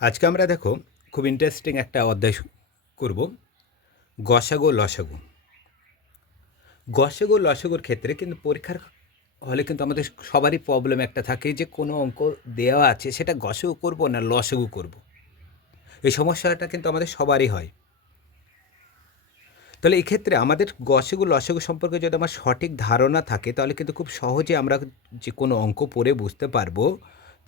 আজকে আমরা দেখো খুব ইন্টারেস্টিং একটা অধ্যায় করব, গসাগো লসাগু। গসাগো লসাগুর ক্ষেত্রে কিন্তু পরীক্ষার হলে কিন্তু আমাদের সবারই প্রবলেম একটা থাকে যে কোনো অঙ্ক দেওয়া আছে, সেটা গসাগু করব না লসাগু করব। এই সমস্যাটা কিন্তু আমাদের সবারই হয়। তাহলে এই ক্ষেত্রে আমাদের গসাগু লসাগু সম্পর্কে যদি আমার সঠিক ধারণা থাকে, তাহলে কিন্তু খুব সহজে আমরা যে কোনো অঙ্ক পড়ে বুঝতে পারব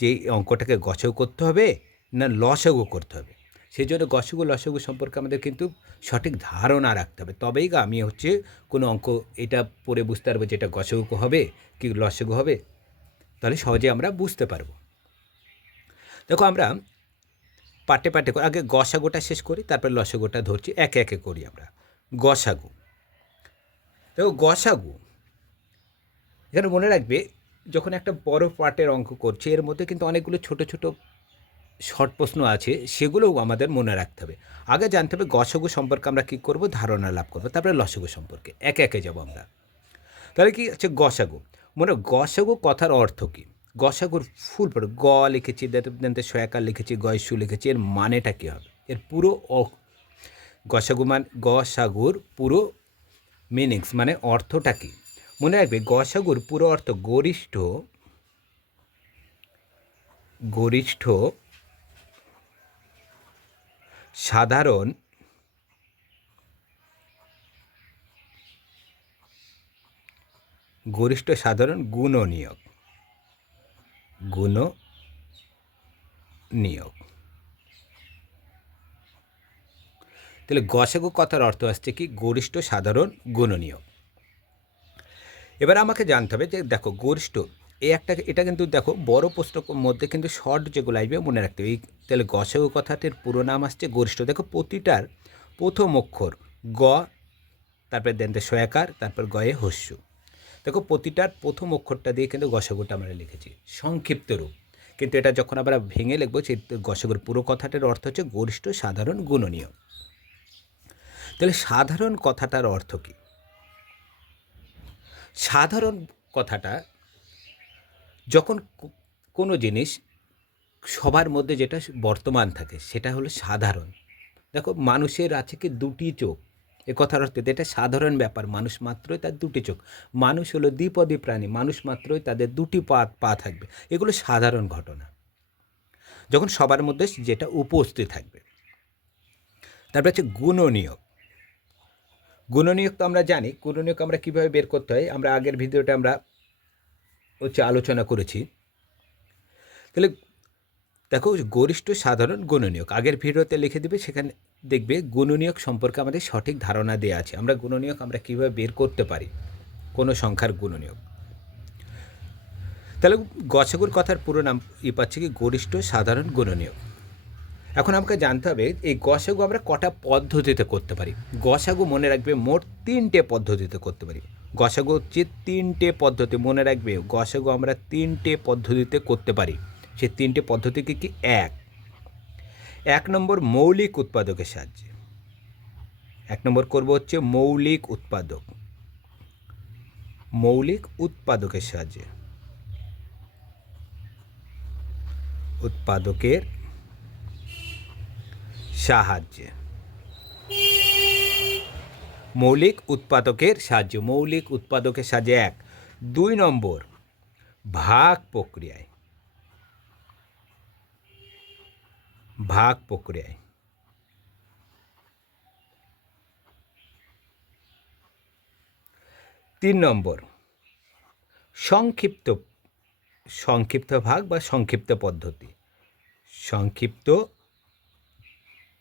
যে এই অঙ্কটাকে গসাগু করতে হবে না লসাগু করতে হবে। সেই জন্য গসাগু লসাগু সম্পর্কে আমাদের কিন্তু সঠিক ধারণা রাখতে হবে। তবেই আমি হচ্ছে কোনো অঙ্ক এটা পড়ে বুঝতে পারব যে এটা গসাগু হবে কি লসাগু হবে। তাহলে সহজে আমরা বুঝতে পারব। দেখো আমরা পাটে পাটে আগে গসাগুটা শেষ করি, তারপর লসাগুটা ধরছি, একে একে করি আমরা। গসাগু। দেখো গসাগু, এখানে মনে রাখবে যখন একটা বড় পার্টের অঙ্ক করছি, এর মধ্যে কিন্তু অনেকগুলো ছোট ছোট শর্ট প্রশ্ন আছে, সেগুলোও আমাদের মনে রাখতে হবে। আগে জানতে হবে গসাগু সম্পর্কে আমরা কী করব, ধারণা লাভ করব, তারপরে লসাগু সম্পর্কে। একে একে যাব আমরা। তাহলে কি হচ্ছে গসাগু? মনে গসাগু কথার অর্থ কী? গসাগুর ফুল পড়ে, গ লিখেছি দেতে সয়াকার লিখেছি, গয়সু লিখেছি, এর মানেটা কী হবে? এর পুরো গসাগু মান, গসাগুর পুরো মিনিংস মানে অর্থটা কী? মনে রাখবে গসাগুর পুরো অর্থ গরিষ্ঠ গরিষ্ঠ সাধারণ গরিষ্ঠ সাধারণ গুণ নিয়োগ গুণ নিয়োগ তাহলে গসাগু কথার অর্থ আসছে কি? গরিষ্ঠ সাধারণ গুণনীয় এবার আমাকে জানতে হবে যে দেখো গরিষ্ঠ এই একটা, এটা কিন্তু দেখো বড় প্রশ্ন মধ্যে কিন্তু শর্ট যেগুলো আসবে মনে রাখতে হবে। এই তাহলে গসাগু কথাটির পুরো নাম আসছে গরিষ্ঠ। দেখো প্রতিটার প্রথম অক্ষর গ, তারপরে দেনতে সয়াকার, তারপর গয়ে হস্য। দেখো প্রতিটার প্রথম অক্ষরটা দিয়ে কিন্তু গসাগুটা আমরা লিখেছি। সংক্ষিপ্ত রূপ। কিন্তু এটা যখন আমরা ভেঙে লিখব, সেই গসাগুর পুরো কথাটার অর্থ হচ্ছে গরিষ্ঠ, সাধারণ, গুণনীয়। তাহলে সাধারণ কথাটার অর্থ কী? সাধারণ কথাটা যখন কোনো জিনিস সবার মধ্যে যেটা বর্তমান থাকে, সেটা হলো সাধারণ। দেখো মানুষের আছে কি দুটি চোখ। এ কথার অর্থ এটা সাধারণ ব্যাপার, মানুষ মাত্রই তার দুটি চোখ। মানুষ হলো দ্বিপদী প্রাণী, মানুষ মাত্রই তাদের দুটি পা পা থাকবে। এগুলো সাধারণ ঘটনা। যখন সবার মধ্যে যেটা উপস্থিত থাকবে। তারপরে হচ্ছে গুণনীয়ক। গুণনীয়ক তো আমরা জানি, গুণনীয়ক আমরা কীভাবে বের করতে হয়? আমরা আগের ভিডিওটা আমরা হচ্ছে আলোচনা করেছি। তাহলে দেখো গরিষ্ঠ সাধারণ গুণনীয়ক, আগের ভিডিওতে লিখে দিবে, সেখানে দেখবে গুণনীয়ক সম্পর্কে আমাদের সঠিক ধারণা দেওয়া আছে। আমরা গুণনীয়ক আমরা কীভাবে বের করতে পারি? কোনো সংখ্যার গুণনীয়ক। তাহলে গছাগুর কথার পুরো নাম ই পাচ্ছে কি? গরিষ্ঠ সাধারণ গুণনীয়ক। এখন আমাকে জানতে হবে, এই গসাগু আমরা কটা পদ্ধতিতে করতে পারি? গসাগু মনে রাখবে মোট তিনটে পদ্ধতিতে করতে পারি। গসাগু হচ্ছে তিনটে পদ্ধতি, মনে রাখবে, গসাগু আমরা তিনটে পদ্ধতিতে করতে পারি। সেই তিনটে পদ্ধতি কি কি? এক। এক নম্বর মৌলিক উৎপাদকের সাহায্যে। এক নম্বর করব হচ্ছে মৌলিক উৎপাদক। মৌলিক উৎপাদকের সাহায্যে। উৎপাদকের সাহায্যে। মৌলিক উৎপাদকের সাহায্য, মৌলিক উৎপাদকের সাহায্যে এক। দুই নম্বর, ভাগ প্রক্রিয়ায়। ভাগ প্রক্রিয়ায়। তিন নম্বর, সংক্ষিপ্ত সংক্ষিপ্ত ভাগ বা সংক্ষিপ্ত পদ্ধতি। সংক্ষিপ্ত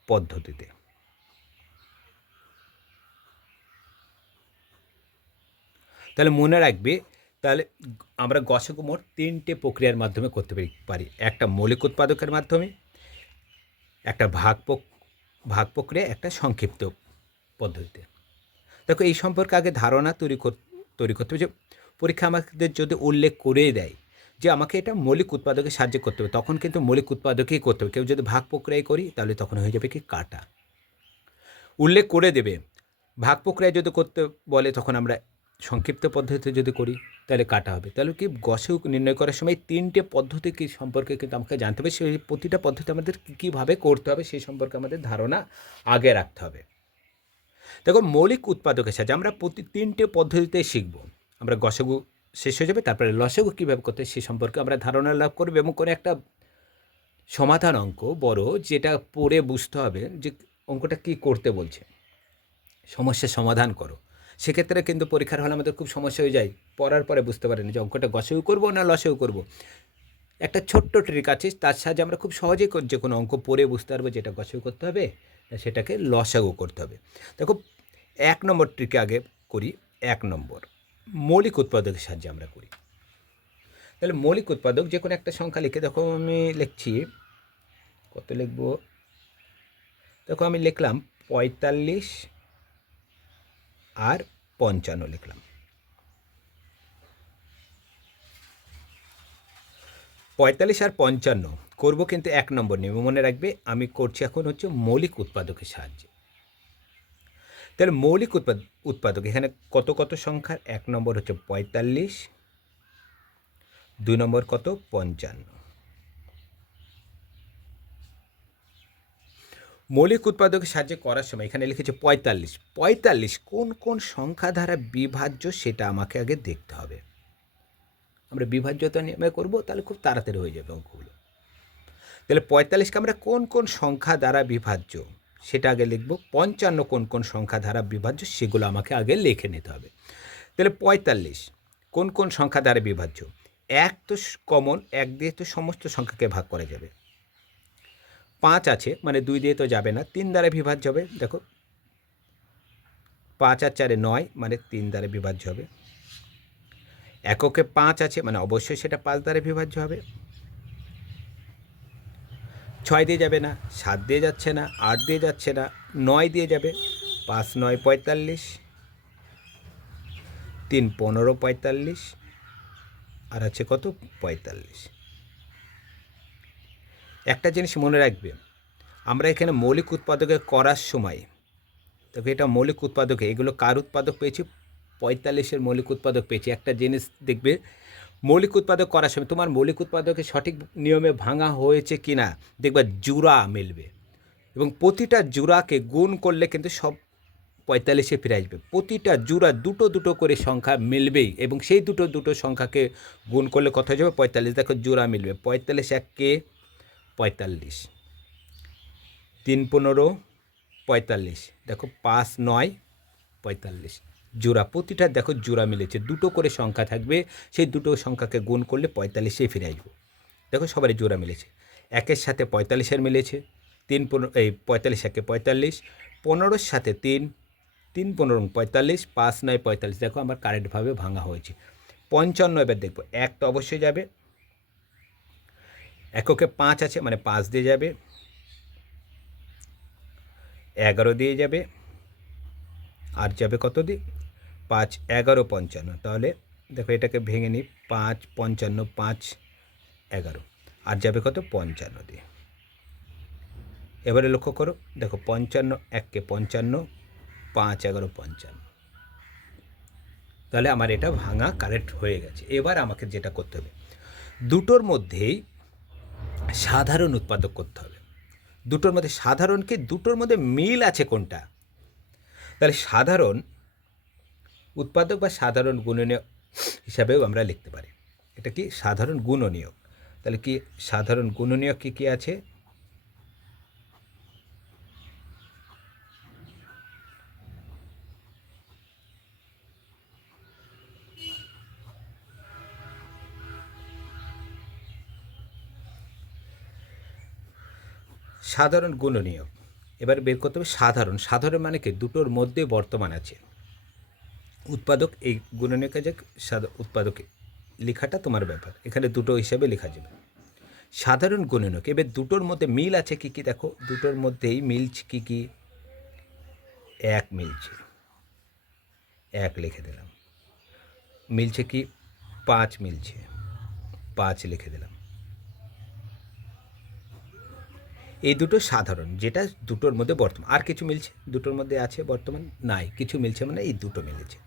পদ্ধতিতে। তাহলে মনে রাখবে, তাহলে আমরা গসাগু মোট তিনটে প্রক্রিয়ার মাধ্যমে করতে পারি একটা মৌলিক উৎপাদকের মাধ্যমে, একটা ভাগ ভাগ প্রক্রিয়া, একটা সংক্ষিপ্ত পদ্ধতিতে। দেখো, এই সম্পর্কে আগে ধারণা তৈরি তৈরি করতে হবে যে, পরীক্ষা আমাদের যদি উল্লেখ করে দেয় যে, আমাকে এটা মৌলিক উৎপাদকের সাহায্য করতে হবে, তখন কিন্তু মৌলিক উৎপাদকেই করতে হবে। কেউ যদি ভাগ প্রক্রিয়ায় করি, তাহলে তখন হয়ে যাবে কি? কাটা। উল্লেখ করে দেবে। ভাগ প্রক্রিয়া যদি করতে বলে, তখন আমরা সংক্ষিপ্ত পদ্ধতিতে যদি করি, তাহলে কাটা হবে। তাহলে কি গসেও নির্ণয় করার সময় তিনটে পদ্ধতি কি সম্পর্কে কিন্তু আমাকে জানতে হবে। সেই প্রতিটা পদ্ধতি আমাদের কী, কীভাবে করতে হবে সেই সম্পর্কে আমাদের ধারণা আগে রাখতে হবে। দেখো, মৌলিক উৎপাদকের সাথে আমরা প্রতি তিনটে পদ্ধতিতে শিখব। আমরা গসগু শেষ হয়ে যাবে, তারপরে লসগু কীভাবে করতে সে সম্পর্কে আমরা ধারণা লাভ করব এবং কোনো একটা সমাধান অঙ্ক বড়, যেটা পড়ে বুঝতে হবে যে অঙ্কটা কী করতে বলছে। সমস্যার সমাধান করো। সেক্ষেত্রে কিন্তু পরীক্ষার হলে আমাদের খুব সমস্যা হয়ে যায়। পড়ার পরে বুঝতে পারেন যে অঙ্কটা গসেও করব না লসেও করব। একটা ছোট্ট ট্রিক আছে, তার সাহায্যে আমরা খুব সহজেই যে কোনো অঙ্ক পড়ে বুঝতে পারব যেটা গসেও করতে হবে, সেটাকে লসাগু করতে হবে। দেখো, এক নম্বর ট্রিকে আগে করি, এক নম্বর। মৌলিক উৎপাদকের সাহায্যে আমরা করি। তাহলে মৌলিক উৎপাদক যে কোনো একটা সংখ্যা লিখে, দেখো আমি লিখছি, কত লিখব? দেখো আমি লিখলাম পঁয়তাল্লিশ আর পঞ্চান্ন লিখলাম। পঁয়তাল্লিশ আর পঞ্চান্ন, করব কিন্তু এক নম্বর নেবে মনে রাখবে, আমি করছি এখন হচ্ছে মৌলিক উৎপাদকের সাহায্যে। তাহলে মৌলিক উৎপাদ, উৎপাদক, এখানে কত কত সংখ্যার? এক নম্বর হচ্ছে পঁয়তাল্লিশ, দুই নম্বর কত? পঞ্চান্ন। মৌলিক উৎপাদকের সাহায্যে করার সময় এখানে লিখেছে পঁয়তাল্লিশ। পঁয়তাল্লিশ, কোন কোন সংখ্যা দ্বারা বিভাজ্য সেটা আমাকে আগে দেখতে হবে। আমরা বিভাজ্যতা নিয়মে করব, তাহলে খুব তাড়াতাড়ি হয়ে যাবে অঙ্কগুলো। তাহলে পঁয়তাল্লিশকে আমরা কোন কোন সংখ্যা দ্বারা বিভাজ্য সেটা আগে লিখব, পঞ্চান্ন কোন কোন সংখ্যা দ্বারা বিভাজ্য সেগুলো আমাকে আগে লিখে নিতে হবে। তাহলে পঁয়তাল্লিশ, কোন কোন সংখ্যা দ্বারা বিভাজ্য? এক তো কমন এক দিয়ে তো সমস্ত সংখ্যাকে ভাগ করা যাবে। পাঁচ আছে মানে দুই দিয়ে তো যাবে না, তিন দ্বারা বিভাজ্য হবে, দেখো। পাঁচ আর চারে নয় মানে তিন দ্বারা বিভাজ্য হবে। এককে পাঁচ আছে মানে অবশ্যই সেটা পাঁচ দ্বারা বিভাজ্য হবে। ছয় দিয়ে যাবে না, সাত দিয়ে যাচ্ছে না, আট দিয়ে যাচ্ছে না, নয় দিয়ে যাবে, পাঁচ নয় পঁয়তাল্লিশ, তিন পনেরো পঁয়তাল্লিশ, আর আছে কত? পঁয়তাল্লিশ। একটা জিনিস মনে রাখবে, আমরা এখানে মৌলিক উৎপাদকে করার সময়, দেখো এটা মৌলিক উৎপাদকে, এগুলো কার উৎপাদক পেয়েছি? পঁয়তাল্লিশের মৌলিক উৎপাদক পেয়েছি। একটা জিনিস দেখবে, মৌলিক উৎপাদক করার সময় তোমার মৌলিক উৎপাদকে সঠিক নিয়মে ভাঙা হয়েছে কি না দেখবা জুড়া মিলবে। এবং প্রতিটা জুড়াকে গুণ করলে কিন্তু সব পঁয়তাল্লিশে ফিরে আসবে। প্রতিটা জোড়া দুটো দুটো করে সংখ্যা মিলবেই, এবং সেই দুটো দুটো সংখ্যাকে গুণ করলে কত হয়ে যাবে? পঁয়তাল্লিশ। দেখো জোড়া মিলবে। পঁয়তাল্লিশ এক কে পঁয়তাল্লিশ। তিন পনেরো, পঁয়তাল্লিশ। দেখো পাঁচ নয়, পঁয়তাল্লিশ। জোড়া, প্রতিটা দেখো জোড়া মিলেছে। দুটো করে সংখ্যা থাকবে। সেই দুটো সংখ্যাকে গুণ করলে পঁয়তাল্লিশে ফিরে আসব। দেখো সবারই জোড়া মিলেছে। একের সাথে পঁয়তাল্লিশের মিলেছে। তিন পনেরো, এই পঁয়তাল্লিশ একে পঁয়তাল্লিশ। পনেরোর সাথে তিন তিন পনেরো পঁয়তাল্লিশ, পাঁচ নয় পঁয়তাল্লিশ। দেখো আমার কারেক্টভাবে ভাঙা হয়েছে। পঞ্চান্ন এবার দেখব। এক তো অবশ্যই যাবে এককে পাঁচ আছে মানে পাঁচ দিয়ে যাবে। এগারো দিয়ে যাবে। আর যাবে কত দিয়ে? পাঁচ, এগারো, পঞ্চান্ন। তাহলে দেখো এটাকে ভেঙে নিই, পাঁচ, পঞ্চান্ন, পাঁচ, এগারো। আর যাবে কত? পঞ্চান্ন দিয়ে। এবারে লক্ষ্য করো, দেখো পঞ্চান্ন এককে পঞ্চান্ন, পাঁচ, এগারো, পঞ্চান্ন। তাহলে আমার এটা ভাঙা কারেক্ট হয়ে গেছে। এবার আমাকে যেটা করতে হবে, দুটোর মধ্যেই সাধারণ উৎপাদক করতে হবে। দুটোর মধ্যে সাধারণ কি? দুটোর মধ্যে মিল আছে কোনটা? তাহলে সাধারণ উৎপাদক বা সাধারণ গুণনীয় হিসাবেও আমরা লিখতে পারি। এটা কি? সাধারণ গুণনীয়। তাহলে কি সাধারণ গুণনীয় কী কী আছে? সাধারণ গুণনীয়ক এবার বের করতে হবে সাধারণ। সাধারণ মানে কি? দুটোর মধ্যে বর্তমান আছে। উৎপাদক এই গুণনীয় সাধা- উৎপাদক লেখাটা তোমার ব্যাপার। এখানে দুটো হিসাবে লেখা যাবে। সাধারণ গুণনীয়ক এবার দুটোর মধ্যে মিল আছে কি কি? দেখো, দুটোর মধ্যেই মিলছে কি কি? এক মিলছে। এক লিখে দিলাম। মিলছে কি? পাঁচ মিলছে। পাঁচ লিখে দিলাম। এই দুটো সাধারণ, যেটা দুটোর মধ্যে বর্তমান, আর কিছু মিলছে? দুটোর মধ্যে আছে বর্তমান? নাই, কিছু মিলছে মানে এই দুটো মিলেছে।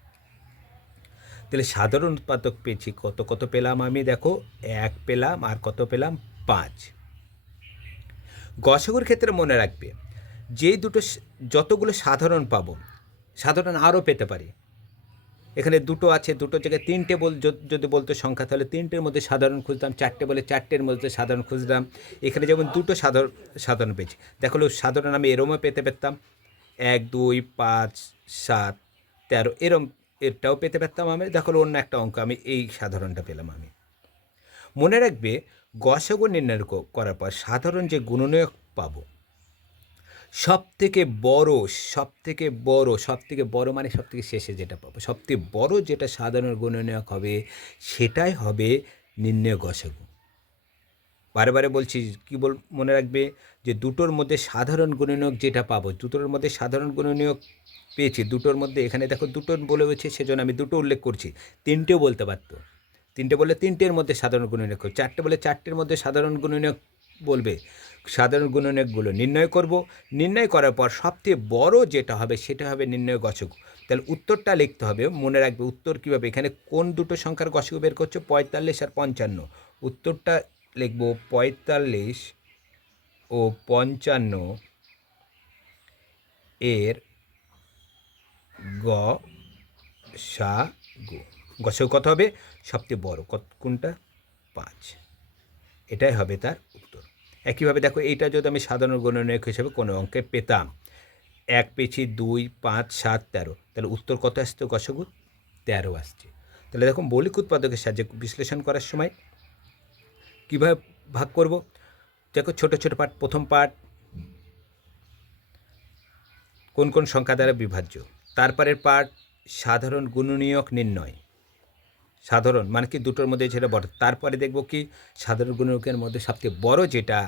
তাহলে সাধারণ উৎপাদক পেয়েছি কত কত পেলাম আমি? দেখো, এক পেলাম আর কত পেলাম? পাঁচ। গসগুর ক্ষেত্রে মনে রাখবে, যেই দুটো যতগুলো সাধারণ পাবো, সাধারণ আরও পেতে পারি এখানে দুটো আছে, দুটো জায়গায় তিনটে বল যদি বলতো সংখ্যা, তাহলে তিনটের মধ্যে সাধারণ খুঁজতাম চারটে বলে চারটের মধ্যে সাধারণ খুঁজতাম। এখানে যেমন দুটো সাধারণ সাধারণ পেয়েছি দেখো সাধারণ আমি এরমও পেতে পেতাম এক, দুই, পাঁচ, সাত, তেরো, এরম এরটাও পেতে পারতাম আমি। দেখো অন্য একটা অঙ্ক, আমি এই সাধারণটা পেলাম আমি। মনে রাখবে, গসগু নির্ণয় করার পর সাধারণ যে গুণনীয়ক পাবো সব থেকে বড় সব থেকে বড় সব থেকে বড় মানে সব থেকে শেষে যেটা পাবো। সব থেকে বড় যেটা সাধারণ গুণনীয়ক হবে, সেটাই হবে নির্ণয় গসগু। বারে বলছি, কি বল, মনে রাখবে যে দুটোর মধ্যে সাধারণ গুণনীয়ক যেটা পাবো, দুটোর মধ্যে সাধারণ গুণনীয়ক পেয়েছি, দুটোর মধ্যে এখানে দেখো দুটো বলে হয়েছে, সেজন্য আমি দুটো উল্লেখ করছি। তিনটেও বলতে পারতো। তিনটে বলে তিনটের মধ্যে সাধারণ গুণনীয়ক। চারটে বলে চারটের মধ্যে সাধারণ গুণনীয়ক বলবে। সাধারণ গুণনীয়কগুলো নির্ণয় করব। নির্ণয় করার পর সবচেয়ে বড় যেটা হবে, সেটা হবে নির্ণয় গসক তাহলে উত্তরটা লিখতে হবে, মনে রাখবে উত্তর কীভাবে? এখানে কোন দুটো সংখ্যার গসক বের করছ? পঁয়তাল্লিশ আর পঞ্চান্ন। উত্তরটা লিখব পঁয়তাল্লিশ ও পঞ্চান্ন এর গ সা গু। কত হবে? সবচেয়ে বড়। কত কোনটা? পাঁচ। এটাই হবে তার একইভাবে দেখো, এইটা যদি আমি সাধারণ গণনীয়ক হিসেবে কোনো অঙ্কে পেতাম, এক পেছি দুই, পাঁচ, সাত, তেরো, তাহলে উত্তর কত আসতো গসগু তেরো আসছে। তাহলে দেখো মৌলিক উৎপাদকের সাহায্যে বিশ্লেষণ করার সময় কীভাবে ভাগ করব? দেখো, ছোট ছোট পার্ট প্রথম পার্ট কোন কোন সংখ্যা দ্বারা বিভাজ্য? তারপরের পার্ট সাধারণ গুণনীয়ক নির্ণয়। সাধারণ মানে কি, দুটোর মধ্যে যেটা বড়। তারপরে দেখব কি, সাধারণ গুণনীয়কের মধ্যে সবথেকে বড় যেটা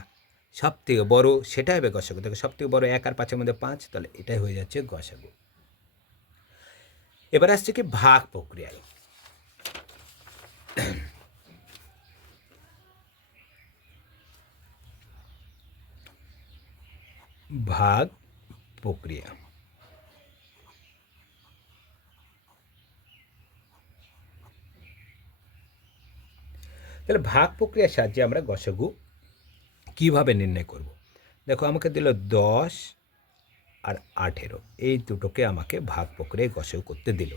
সবথেকে বড় সেটা হবে গসাগু। দেখো, সবথেকে বড় এক আর পাঁচের মধ্যে পাঁচ, তাহলে এটাই হয়ে যাচ্ছে গসাগু। এবার আসছে কি ভাগ প্রক্রিয়ায় ভাগ প্রক্রিয়া। তাহলে ভাগ প্রক্রিয়ার সাহায্যে আমরা গসগু কীভাবে নির্ণয় করব? দেখো, আমাকে দিল দশ আর আঠেরো। এই দুটোকে আমাকে ভাগ প্রক্রিয়ায় গসগু করতে দিল।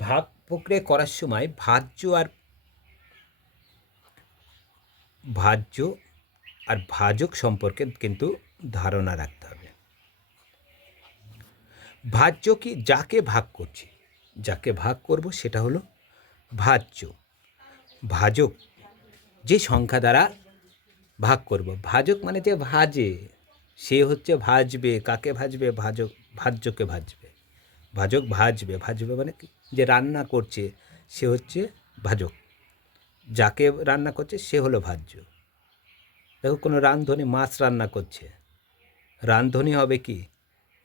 ভাগ প্রক্রিয়া করার সময় ভাজ্য আর ভাজ্য আর ভাজক সম্পর্কে কিন্তু ধারণা রাখতে হবে। ভাজ্য কি, যাকে ভাগ করছি, যাকে ভাগ করব সেটা হলো ভাজ্য। ভাজক যে সংখ্যা দ্বারা ভাগ করব। ভাজক মানে যে ভাজে, সে হচ্ছে ভাজবে, কাকে ভাজবে? ভাজক, ভাজ্যকে ভাজবে। ভাজক ভাজবে ভাজবে মানে যে রান্না করছে, সে হচ্ছে ভাজক। যাকে রান্না করছে, সে হলো ভাজ্য। দেখো কোনো রান্ধনি মাছ রান্না করছে। রান্ধনি হবে কি?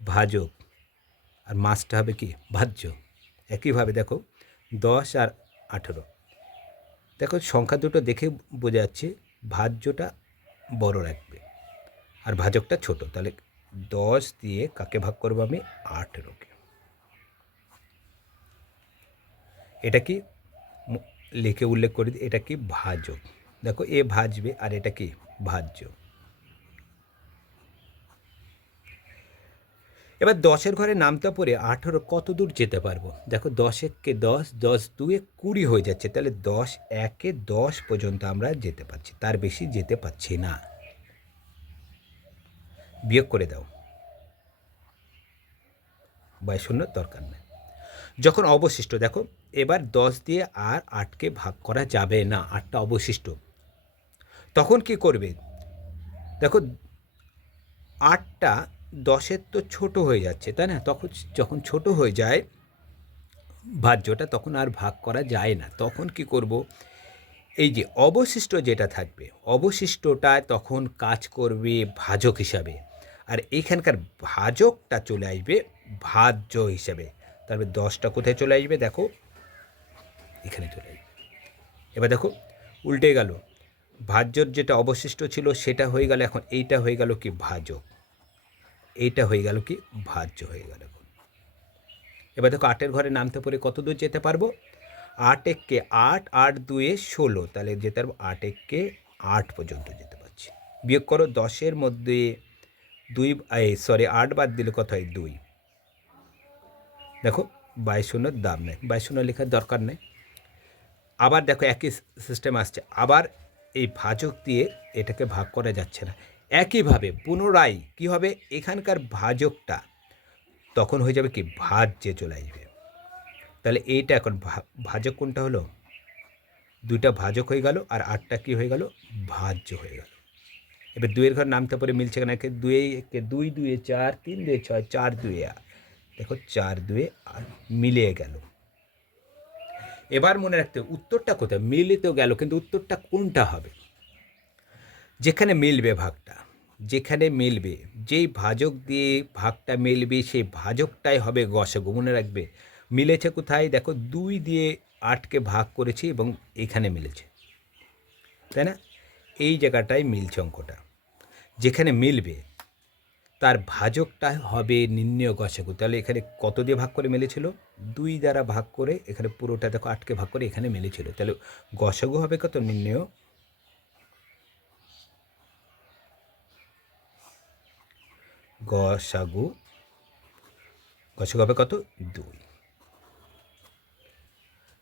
ভাজক। আর মাছটা হবে কি? ভাজ্য। একইভাবে দেখো, দশ আর আঠেরো। দেখো সংখ্যা দুটো দেখে বোঝা যাচ্ছে ভাজ্যটা বড় রাখবে আর ভাজকটা ছোট, তাহলে দশ দিয়ে কাকে ভাগ করব আমি? আঠেরোকে। এটা কি লিখে উল্লেখ করে এটা কি ভাজক? দেখো এ ভাজবে আর এটা কি ভাজ্য। এবার দশের ঘরে নামতে পরে আঠেরো কত দূর যেতে পারব? দেখো দশ এককে দশ দশ দুয়ে কুড়ি হয়ে যাচ্ছে। তাহলে দশ একে দশ পর্যন্ত আমরা যেতে পারছি। তার বেশি যেতে পারছি না। বিয়োগ করে দাও। বাই শূন্য, দরকার নেই। যখন অবশিষ্ট, দেখো এবার দশ দিয়ে আর আটকে ভাগ করা যাবে না। আটটা অবশিষ্ট। তখন কি করবে? দেখো আটটা দশের তো ছোট হয়ে যাচ্ছে, তাই না? তখন যখন ছোট হয়ে যায়, ভাজ্যটা তখন আর ভাগ করা যায় না। তখন কি করব? এই যে অবশিষ্ট যেটা থাকবে অবশিষ্টটায় তখন কাজ করবে ভাজক হিসাবে। আর এইখানকার ভাজকটা চলে আসবে ভাজ্য হিসাবে। তারপরে দশটা কোথায় চলে আসবে দেখো? এখানে চলে আসবে। এবার দেখো, উল্টে গেল। ভাজ্যর যেটা অবশিষ্ট ছিল সেটা হয়ে গেল, এখন এইটা হয়ে গেল কি ভাজক। এইটা হয়ে গেল কি? ভাজ্য হয়ে গেল এবার দেখো আটের ঘরে নামতে পরে কত দূর যেতে পারব? আট এককে আট আট দুয়ে ষোলো। তাহলে যেতে পারব আট এককে আট পর্যন্ত যেতে পারছি। বিয়োগ করো দশের মধ্যে দুই সরি আট বাদ দিলে কত হয়? দুই। দেখো বাইশ শূন্যর দাম নেই। বাইশ শূন্য লেখার দরকার নেই। আবার দেখো একই সিস্টেম আসছে। আবার এই ভাজক দিয়ে এটাকে ভাগ করা যাচ্ছে না। একইভাবে পুনরায় কী হবে? এখানকার ভাজকটা তখন হয়ে যাবে কি? ভাজ্যে চলে আসবে। তাহলে এইটা এখন ভাজক কোনটা হলো? দুইটা ভাজক হয়ে গেল আর আটটা কি হয়ে গেল? ভাজ্য হয়ে গেল। এবার দুয়ের ঘর নামতে পরে মিলছে কেন? একে দুয়ে একে দুই দুয়ে চার, তিন দুয়ে ছয়, চার দুয়ে দেখো চার দুয়ে আর মিলিয়ে গেল। এবার মনে রাখতে উত্তরটা কোথায়? মিলিত গেল, কিন্তু উত্তরটা কোনটা হবে? যেখানে মিলবে ভাগটা। যেখানে মিলবে, যেই ভাজক দিয়ে ভাগটা মিলবে, সেই ভাজকটাই হবে গসগু। মনে রাখবে, মিলেছে কোথায়? দেখো, দুই দিয়ে আটকে ভাগ করেছি এবং এখানে মিলেছে। তাই না? এই জায়গাটায় মিলছে অঙ্কটা। যেখানে মিলবে, তার ভাজকটা হবে নির্ণয় গসাগু। তাহলে এখানে কত দিয়ে ভাগ করে মেলেছিল? দুই দ্বারা ভাগ করে এখানে পুরোটা দেখো আটকে ভাগ করে এখানে মেলেছিল। তাহলে গসাগু হবে কত? নির্ণয় গসাগু। হবে কত? দুই।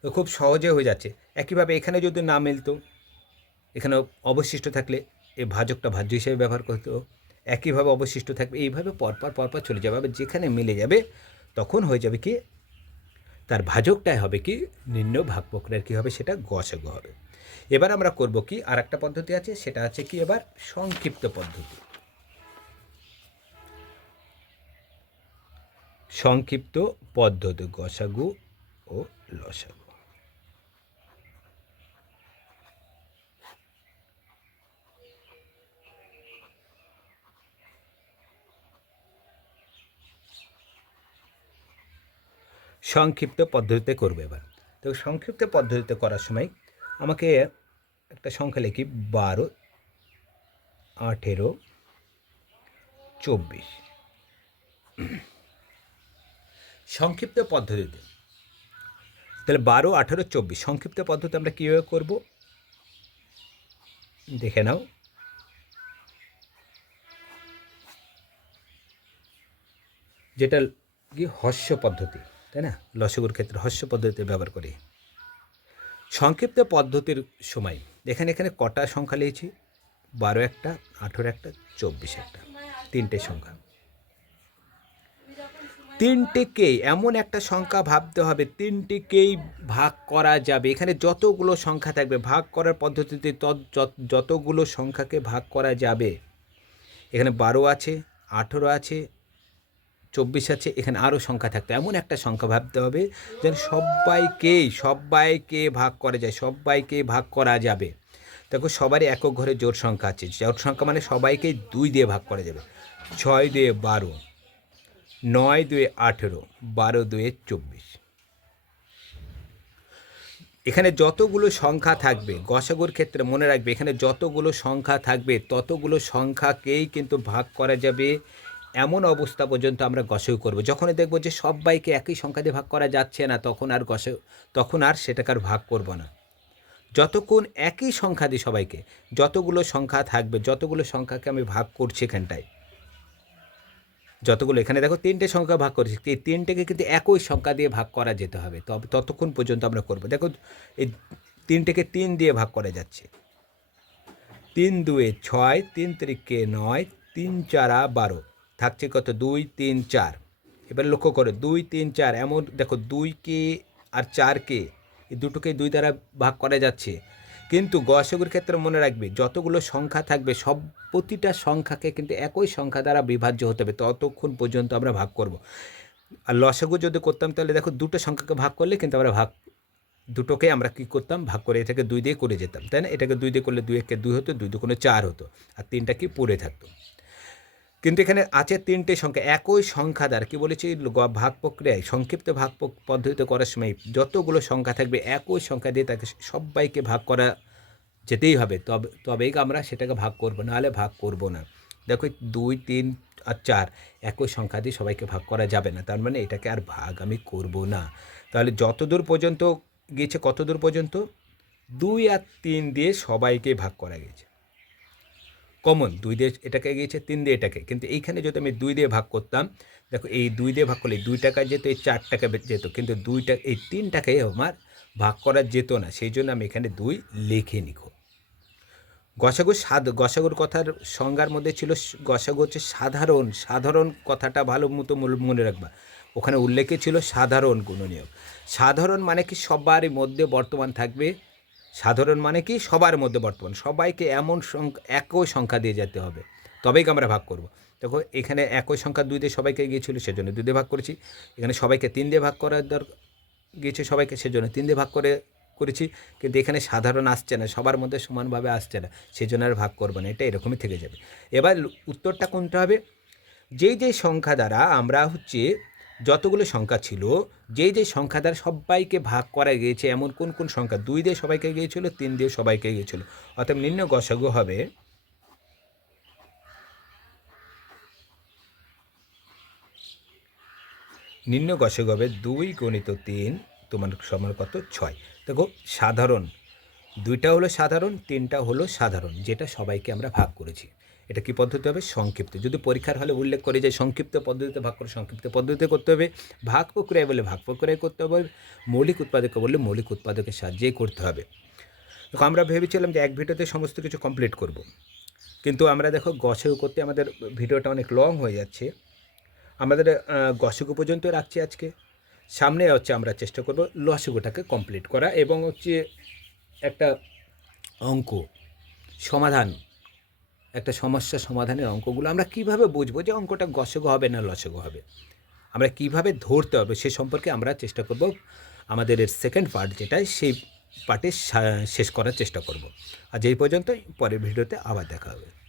তো খুব সহজে হয়ে যাচ্ছে। একইভাবে এখানে যদি না মিলতো, এখানে অবশিষ্ট থাকলে এই ভাজকটা ভাজ্য হিসেবে ব্যবহার করতো। একইভাবে অবশিষ্ট থাকবে, এইভাবে পরপর পরপর চলে যাবে। যেখানে মিলে যাবে, তখন হয়ে যাবে কি? তার ভাজকটাই হবে কি? নিম্ন ভাগ প্রক্রিয়ার কী হবে? সেটা গসগ হবে। এবার আমরা করব কি? আর একটা পদ্ধতি আছে, সেটা আছে কি? এবার সংক্ষিপ্ত পদ্ধতি। সংক্ষিপ্ত পদ্ধতি, গসাগু ও লসাগু। সংক্ষিপ্ত পদ্ধতিতে করবে এবার। তো সংক্ষিপ্ত পদ্ধতিতে করার সময় আমাকে একটা সংখ্যা লিখি, বারো, আঠেরো, চব্বিশ। সংক্ষিপ্ত পদ্ধতিতে। তাহলে বারো, আঠেরো, চব্বিশ, সংক্ষিপ্ত পদ্ধতি আমরা কীভাবে করব? দেখে নাও। যেটা কি হস্য পদ্ধতি, তাই না? লসগুর ক্ষেত্রে হস্য পদ্ধতি ব্যবহার করি। সংক্ষিপ্ত পদ্ধতির সময়, এখানে এখানে কটা সংখ্যা লিখেছি? বারো একটা, আঠেরো একটা, চব্বিশ একটা, তিনটে সংখ্যা। তিনটেকেই এমন একটা সংখ্যা ভাবতে হবে, তিনটিকেই ভাগ করা যাবে। এখানে যতগুলো সংখ্যা থাকবে, ভাগ করার পদ্ধতিতে তত- যত- যতগুলো সংখ্যাকে ভাগ করা যাবে। এখানে বারো আছে, আঠেরো আছে, চব্বিশ আছে, এখানে আরও সংখ্যা থাকতে এমন একটা সংখ্যা ভাবতে হবে যেন সবাইকেই সবাইকে ভাগ করা যায় সবাইকে ভাগ করা যাবে। দেখো, সবারই একক ঘরে জোর সংখ্যা আছে। জোর সংখ্যা মানে সবাইকে দুই দিয়ে ভাগ করা যাবে। ছয় দিয়ে বারো। নয় দুয়ে আঠেরো, বারো দুয়ে চব্বিশ। এখানে যতগুলো সংখ্যা থাকবে, গসাগুর ক্ষেত্রে মনে রাখবে, এখানে যতগুলো সংখ্যা থাকবে, ততগুলো সংখ্যাকেই কিন্তু ভাগ করা যাবে। এমন অবস্থা পর্যন্ত আমরা গসেও করব। যখনই দেখব যে সবাইকে একই সংখ্যা দিয়ে ভাগ করা যাচ্ছে না, তখন আর গসে তখন আর সেটাকে আর ভাগ করব না। যতক্ষণ একই সংখ্যা দিই সবাইকে, যতগুলো সংখ্যা থাকবে, যতগুলো সংখ্যাকে আমি ভাগ করছি এখানটায় যতগুলো এখানে দেখো তিনটে সংখ্যা ভাগ করেছি, এই তিনটেকে কিন্তু একই সংখ্যা দিয়ে ভাগ করা যেতে হবে। তবে ততক্ষণ পর্যন্ত আমরা করব। দেখো, এই তিনটেকে তিন দিয়ে ভাগ করা যাচ্ছে। তিন দুয়ে ছয়, তিন তিরিকে নয়, তিন চারা বারো। থাকছে কত? দুই, তিন, চার। এবার লক্ষ্য করো, দুই, তিন, চার এমন, দেখো, দুইকে আর চারকে, এই দুটোকে দুই দ্বারা ভাগ করা যাচ্ছে। কিন্তু গসগুর ক্ষেত্রে মনে রাখবে, যতগুলো সংখ্যা থাকবে, সব প্রতিটা সংখ্যাকে কিন্তু একই সংখ্যা দ্বারা বিভাজ্য হতে হবে। ততক্ষণ পর্যন্ত আমরা ভাগ করব। আর লসাগু যদি করতাম, তাহলে দেখো দুটো সংখ্যাকে ভাগ করলে কিন্তু আমরা ভাগ, দুটোকে আমরা কি করতাম? ভাগ করে এটাকে দুই দিয়ে করে যেতাম, তাই না? এটাকে দুই দিয়ে করলে দুই একে দুই হতো, দুই দুগুণে চার হতো, আর তিনটা কি পড়ে থাকতো। কিন্তু এখানে আছে তিনটে সংখ্যা, একই সংখ্যা দ্বারা কি বলেছি? ভাগ প্রক্রিয়ায়, সংক্ষিপ্ত ভাগ পদ্ধতিতে করার সময় যতগুলো সংখ্যা থাকবে, একই সংখ্যা দিয়ে তাকে সবাইকে ভাগ করা যেতেই হবে, তবে, তবেই আমরা সেটাকে ভাগ করব, নাহলে ভাগ করব না। দেখো দুই, তিন আর চার একই সংখ্যা দিয়ে সবাইকে ভাগ করা যাবে না, তার মানে এটাকে আর ভাগ আমি করব না। তাহলে যত দূর পর্যন্ত গিয়েছে কত দূর পর্যন্ত? দুই আর তিন দিয়ে সবাইকে ভাগ করা গেছে কমন, দুই দিয়ে এটাকে গিয়েছে, তিন দিয়ে এটাকে। কিন্তু এইখানে যদি আমি দুই দিয়ে ভাগ করতাম, দেখো এই দুই দিয়ে ভাগ করলে দুই টাকা যেত, এই চার টাকা যেত, কিন্তু দুইটা, এই তিন টাকায় আমার ভাগ করা যেত না, সেই জন্য আমি এখানে দুই লিখে নিখো গসাগু সাদ গসাগুর কথার সংজ্ঞার মধ্যে ছিল গসাগু হচ্ছে সাধারণ সাধারণ কথাটা ভালো মতো মনে রাখবা। ওখানে উল্লেখে ছিল সাধারণ গুণনীয়ক। সাধারণ মানে কি সবারই মধ্যে বর্তমান থাকবে? সাধারণ মানে কি সবার মধ্যে বর্তমান। সবাইকে এমন সংখ্যা একই সংখ্যা দিয়ে যেতে হবে। তবেই আমরা ভাগ করব। দেখো, এখানে একই সংখ্যা দুই দিয়ে সবাইকে গিয়েছিল সেজন্য দুই দিয়ে ভাগ করেছি। এখানে সবাইকে তিন দিয়ে ভাগ করার দরকার গিয়েছে সবাইকে সেজন্য তিন দিয়ে ভাগ করে করেছি, কিন্তু এখানে সাধারণ আসছে না, সবার মধ্যে সমানভাবে আসছে না, সেজন্য আর ভাগ করব না, এটা এরকমই থেকে যাবে। এবার উত্তরটা কোনটা হবে? যেই যেই সংখ্যা দ্বারা আমরা হচ্ছে যতগুলো সংখ্যা ছিল, যেই যেই সংখ্যা দ্বারা সবাইকে ভাগ করা গিয়েছে, এমন কোন কোন সংখ্যা? দুই দিয়ে সবাইকে গিয়েছিল, তিন দিয়ে সবাইকে গিয়েছিল। অর্থাৎ নিম্ন গসাগু হবে নিম্ন গসাগু হবে দুই গণিত তিন, তোমার সমান কত? ছয়। দেখো, সাধারণ, দুইটা হলো সাধারণ, তিনটা হলো সাধারণ, যেটা সবাইকে আমরা ভাগ করেছি। এটা কি পদ্ধতি হবে? সংক্ষিপ্ত। যদি পরীক্ষার হলে উল্লেখ করে যে সংক্ষিপ্ত পদ্ধতিতে ভাগ করে, সংক্ষিপ্ত পদ্ধতিতে করতে হবে, ভাগ প্রক্রিয়ায় বলে ভাগ প্রক্রিয়া করতে হবে, মৌলিক উৎপাদক বললে মৌলিক উৎপাদকের সাহায্যেই করতে হবে। দেখো, আমরা ভেবেছিলাম যে এক ভিডিওতে সমস্ত কিছু কমপ্লিট করব। কিন্তু আমরা দেখো গছেও করতে আমাদের ভিডিওটা অনেক লং হয়ে যাচ্ছে। আমাদের গসগু পর্যন্ত রাখছি আজকে। সামনে হচ্ছে আমরা চেষ্টা করব লসগুটাকে কমপ্লিট করা এবং হচ্ছে একটা অঙ্ক, সমাধান, একটা সমস্যা সমাধানের অঙ্কগুলো আমরা কীভাবে বুঝব যে অঙ্কটা গসগু হবে না লসগু হবে? আমরা কীভাবে ধরতে হবে সে সম্পর্কে আমরা চেষ্টা করব। আমাদের এর সেকেন্ড পার্ট যেটা সেই পার্টে শেষ করার চেষ্টা করব। আর যেই পর্যন্ত পরের ভিডিওতে আবার দেখা হবে।